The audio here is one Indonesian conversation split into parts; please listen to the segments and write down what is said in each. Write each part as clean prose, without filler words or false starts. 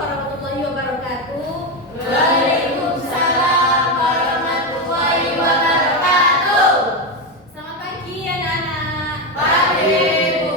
warahmatullahi wabarakatuh. Waalaikumsalam warahmatullahi wabarakatuh. Selamat pagi anak-anak. Pagi, Bu.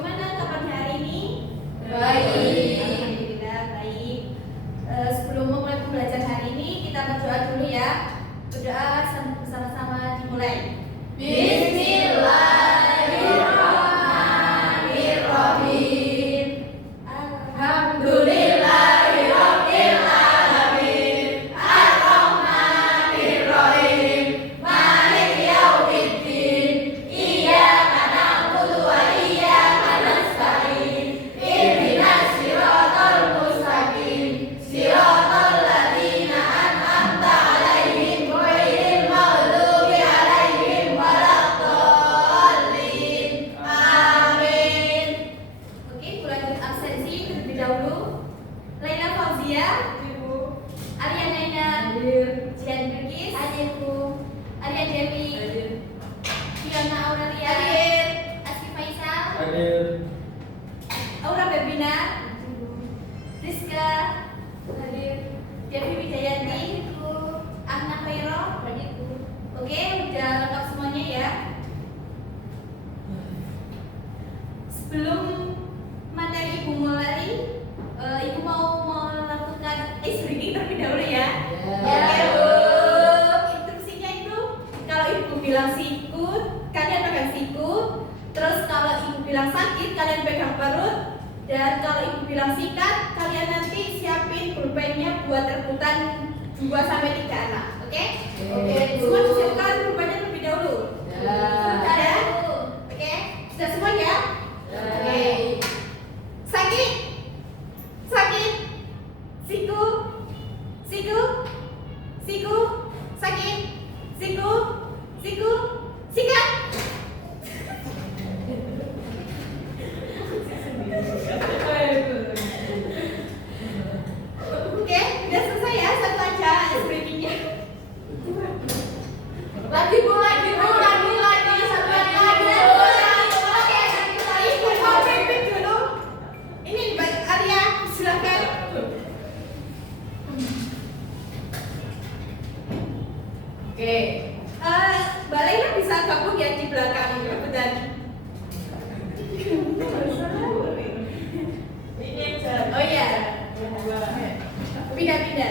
Gimana kabarnya hari ini? Baik. Alhamdulillah baik. Sebelum memulai pembelajaran hari ini kita berdoa dulu ya. Berdoa sama-sama dimulai. Bismillahirrahmanirrahim. Alhamdulillahirabbil alamin. Arrahmanirrahim. Maliki yaumiddin. Iyyaka na'budu wa iyyaka nasta'in. Ihdinas siratal mustaqim. Siratal ladzina an'amta 'alaihim ghairil maghdubi 'alaihim waladdallin. Amin. Oke, lanjut absensi terlebih dahulu. Laila Fauzia, Ibu. Arya Naina, Hadir. Jian Bilkis, Hadirku. Arya Dewi, Hadir. Fiona Aurelia, Hadir. Aski Faisal, Hadir. Aura Bebina, Rizka, Hadir. Devi Wijayanti, Ahna Khairo. Oke, udah lengkap semuanya ya. Sebelum materi Ibu mulai, Ibu mau melakukan screening terlebih dahulu ya. Ya, Bu. Instruksinya itu kalau Ibu bilang sikut, kalian pegang sikut. Terus kalau Ibu bilang sakit, kalian pegang perut. Dan kalau Ibu bilang sikat, kalian nanti siapin pulpennya buat rebutan 2-3 anak. Oke? Oke, Bu. Semua disiapkan pulpennya terlebih dahulu. Ya. Sudah ya? Oke? Sudah semua ya? Oke. Sakit. Sakit. Siku. Siku. Siku. Sakit. Siku. Siku. Sikat. Oke, udah selesai ya, satu aja screeningnya. Lagi, Bu. Lagi, satu lagi, Bu. Oke, Ibu mau pimpin dulu. Ini Mbak Arya, silakan. Oke. Mbak Laila bisa gabung ya di belakang rebutan. Ini aja. Oh iya, pindah dulu.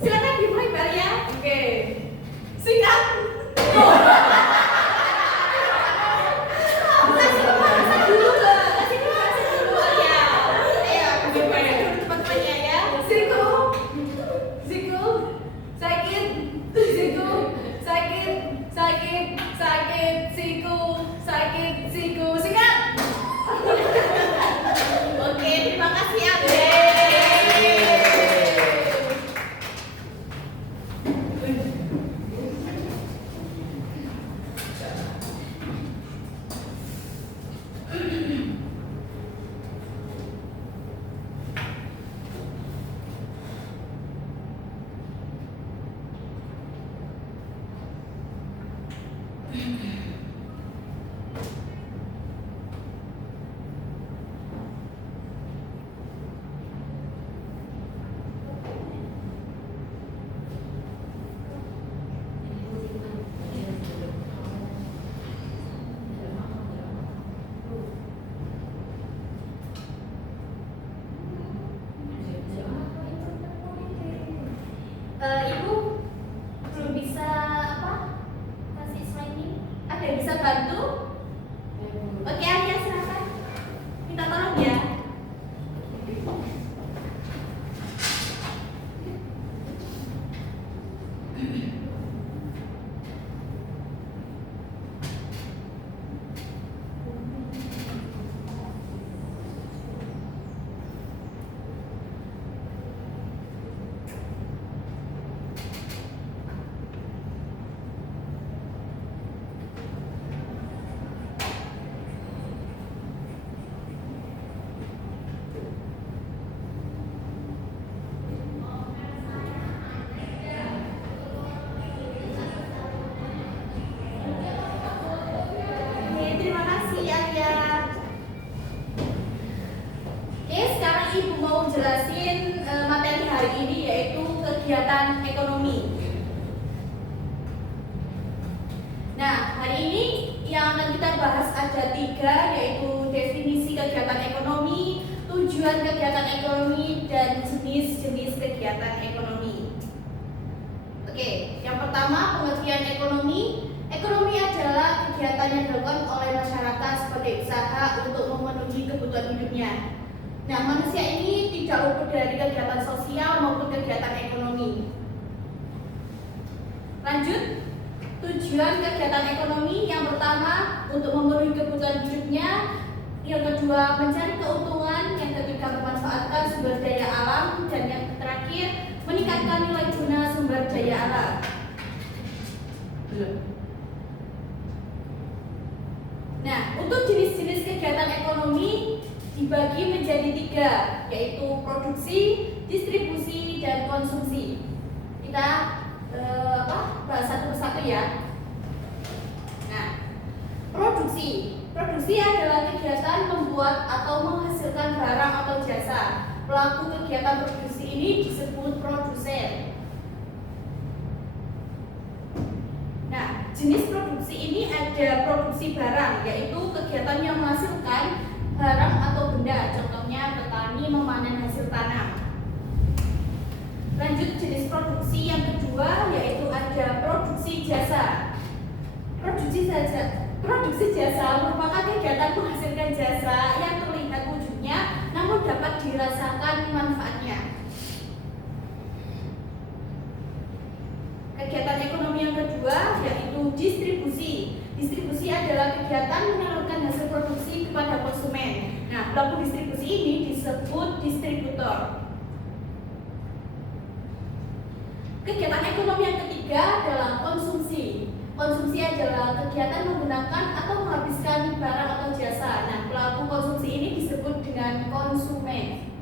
Silakan dimulai Mbak Arya. Oke. Sikat. Kasih dulu Arya. Ayo, gimana dulu teman-temannya ya. Siku. Sakit. Siku. Sakit. ngejelasin materi hari ini yaitu kegiatan ekonomi. Nah, hari ini yang akan kita bahas ada 3, yaitu definisi kegiatan ekonomi, tujuan kegiatan ekonomi, dan jenis-jenis kegiatan ekonomi. Oke, yang pertama pengertian ekonomi. Ekonomi adalah kegiatan yang dilakukan oleh masyarakat sebagai usaha untuk memenuhi kebutuhan hidupnya. Nah, manusia ini tidak luput dari kegiatan sosial maupun kegiatan ekonomi. Lanjut, tujuan kegiatan ekonomi yang pertama untuk memenuhi kebutuhan hidupnya, yang kedua mencari keuntungan, yang ketiga memanfaatkan sumber daya alam, dan yang terakhir meningkatkan nilai guna sumber daya alam. Nah, untuk jenis-jenis kegiatan ekonomi dibagi menjadi 3, yaitu produksi, distribusi, dan konsumsi. Kita bahas satu persatu ya. Nah, produksi adalah kegiatan membuat atau menghasilkan barang atau jasa. Pelaku kegiatan produksi ini disebut produsen. Nah, jenis produksi ini ada produksi barang, yaitu kegiatan yang menghasilkan barang atau benda, contohnya petani memanen hasil tanam. Lanjut, jenis produksi yang kedua yaitu ada produksi jasa. Produksi jasa merupakan kegiatan menghasilkan jasa yang terlihat wujudnya namun dapat dirasakan manfaatnya. Kegiatan ekonomi yang kedua yaitu distribusi. Distribusi adalah kegiatan menyalurkan hasil produksi kepada konsumen. Nah, pelaku distribusi ini disebut distributor. Kegiatan ekonomi yang ketiga adalah konsumsi. Konsumsi adalah kegiatan menggunakan atau menghabiskan barang atau jasa. Nah, pelaku konsumsi ini disebut dengan konsumen.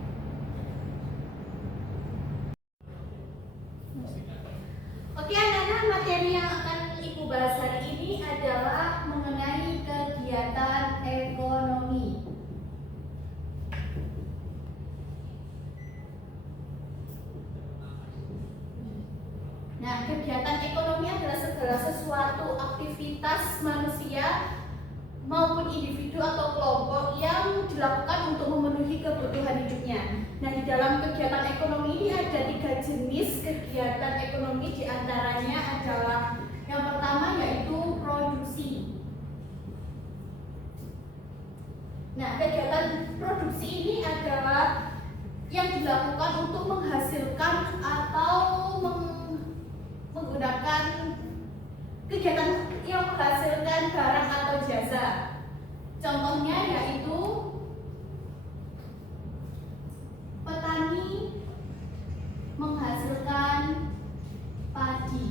Oke anak-anak, materi yang akan Ibu bahas hari ini adalah mengenai kegiatan ekonomi. Nah, kegiatan ekonomi adalah segala sesuatu aktivitas manusia maupun individu atau kelompok yang dilakukan untuk memenuhi kebutuhan hidupnya. Nah, di dalam kegiatan ekonomi ini ada 3 jenis kegiatan ekonomi, diantaranya adalah yang pertama yaitu produksi. Nah, kegiatan produksi ini adalah yang dilakukan untuk menghasilkan atau menggunakan kegiatan yang menghasilkan barang atau jasa. Contohnya yaitu petani menghasilkan padi.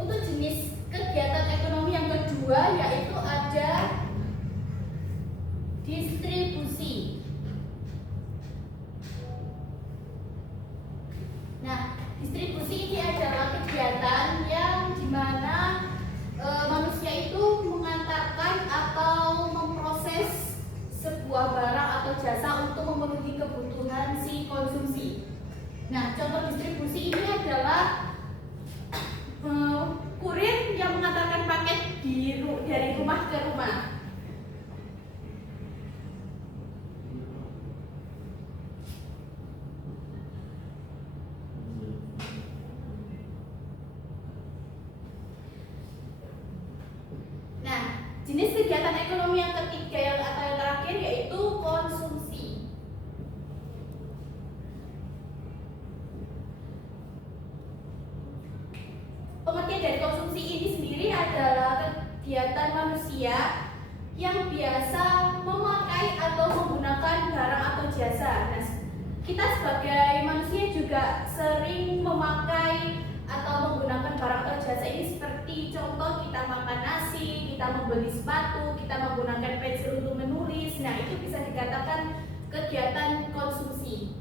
Untuk jenis kegiatan ekonomi yang kedua yaitu ada distribusi. Nah, distribusi ini adalah kegiatan yang dimana manusia itu mengantarkan atau memproses sebuah barang atau jasa untuk memenuhi kebutuhan si konsumsi. Nah, contoh distribusi ini adalah kurir yang mengantarkan paket dari rumah ke rumah. Nah, jenis kegiatan ekonomi yang ketiga atau yang terakhir yaitu konsumsi. Pengertian dari konsumsi ini sendiri adalah kegiatan manusia yang biasa memakai atau menggunakan barang atau jasa. Nah, kita sebagai manusia juga sering memakai atau menggunakan barang atau jasa ini, seperti contoh kita makan nasi, kita membeli sepatu, kita menggunakan pensil untuk menulis. Nah, itu bisa dikatakan kegiatan konsumsi.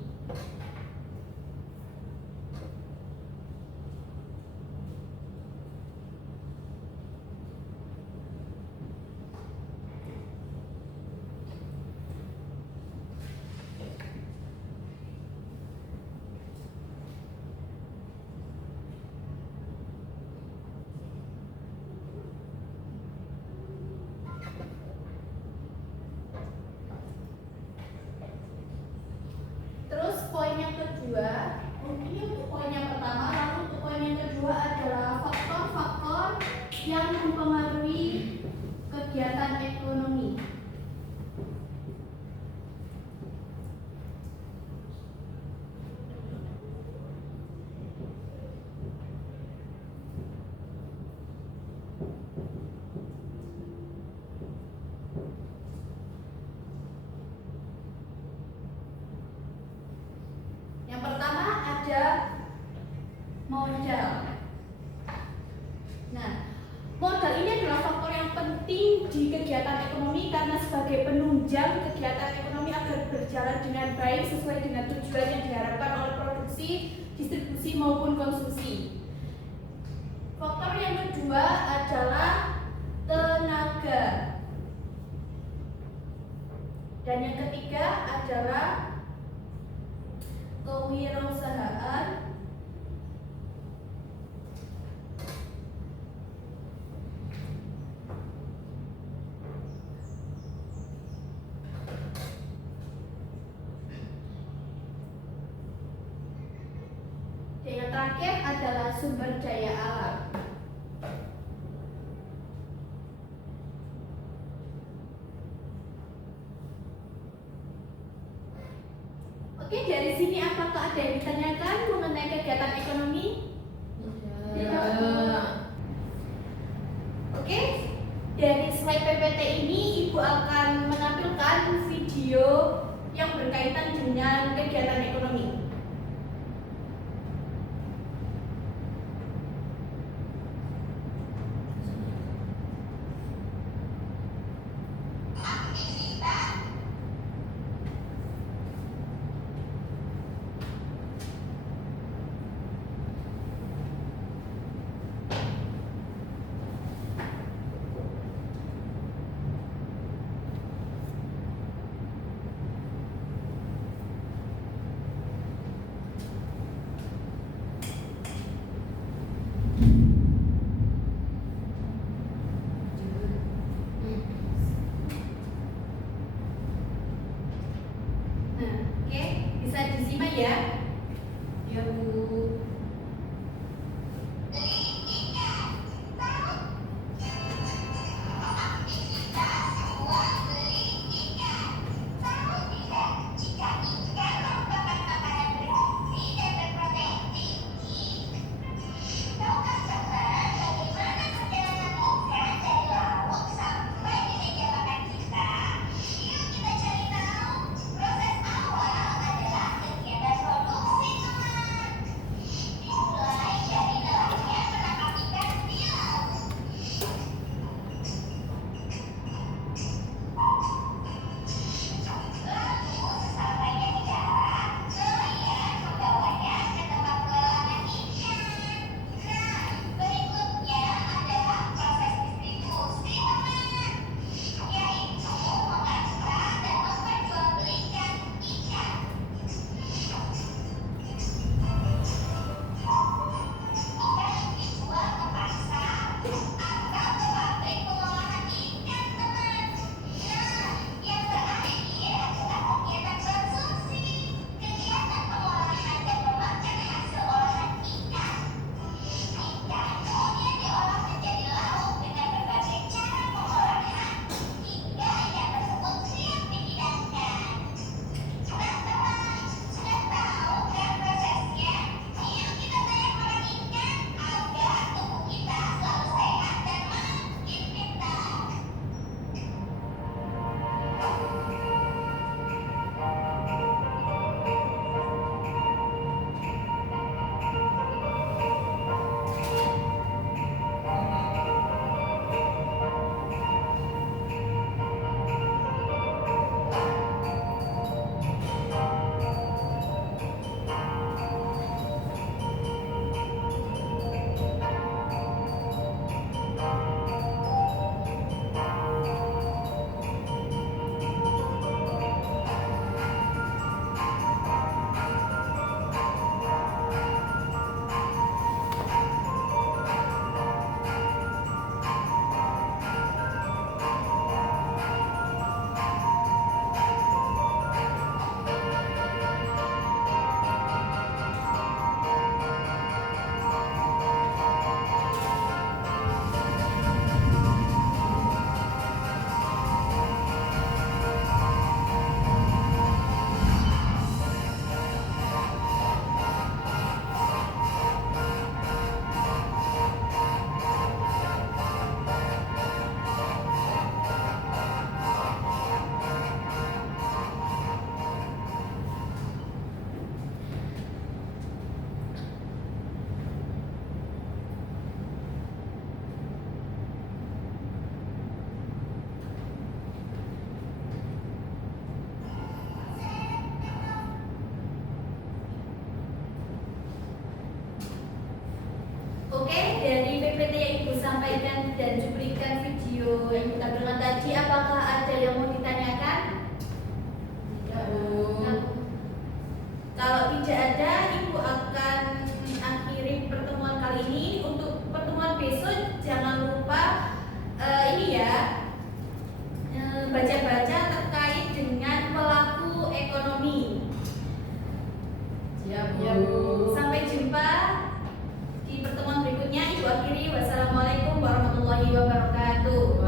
yang mempengaruhi kegiatan ekonomi? Yang pertama ada modal. Nah, modal ini adalah faktor yang penting di kegiatan ekonomi karena sebagai penunjang kegiatan ekonomi agar berjalan dengan baik sesuai dengan tujuan yang diharapkan oleh produksi, distribusi maupun konsumsi. Faktor yang kedua adalah tenaga. Dan yang ketiga adalah kewirausahaan dan yang terakhir adalah sumber daya alam. Oke, dari sini apakah ada yang ditanyakan mengenai kegiatan ekonomi? Tidak. Oke, dari slide PPT ini Ibu akan menampilkan video yang berkaitan dengan kegiatan ekonomi. Nah, oke, bisa disimak ya. Ya, Bu. Proses awal adalah kegiatan produksi. PPT yang Ibu sampaikan dan cuplikan video yang kita tampilkan tadi, apakah ada yang mau ditanyakan? Kalau tidak ada, Ibu akan akhiri pertemuan kali ini. Untuk pertemuan besok jangan lupa ini ya, baca-baca terkait dengan pelaku ekonomi. Siap, Bu. Sampai jumpa di pertemuan berikutnya. Ibu akhiri. Wassalamualaikum warahmatullahi wabarakatuh.